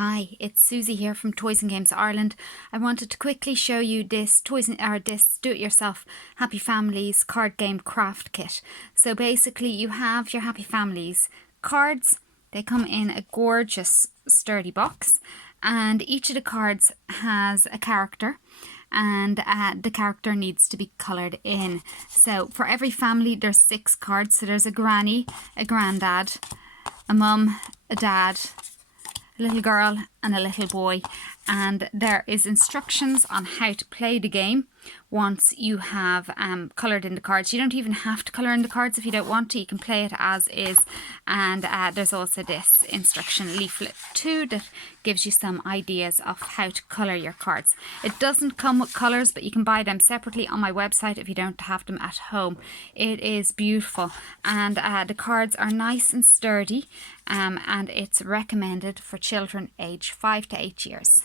Hi, it's Susie here from Toys and Games Ireland. I wanted to quickly show you this this do-it-yourself Happy Families card game craft kit. So basically you have your Happy Families cards. They come in a gorgeous sturdy box, and each of the cards has a character, and the character needs to be coloured in. So for every family there's 6 cards. So there's a granny, a granddad, a mum, a dad, a little girl and a little boy, and there is instructions on how to play the game once you have coloured in the cards. You don't even have to colour in the cards if you don't want to. You can play it as is, and there's also this instruction leaflet too that gives you some ideas of how to colour your cards. It doesn't come with colours, but you can buy them separately on my website if you don't have them at home. It is beautiful, and the cards are nice and sturdy, and it's recommended for children aged 5 to 8 years.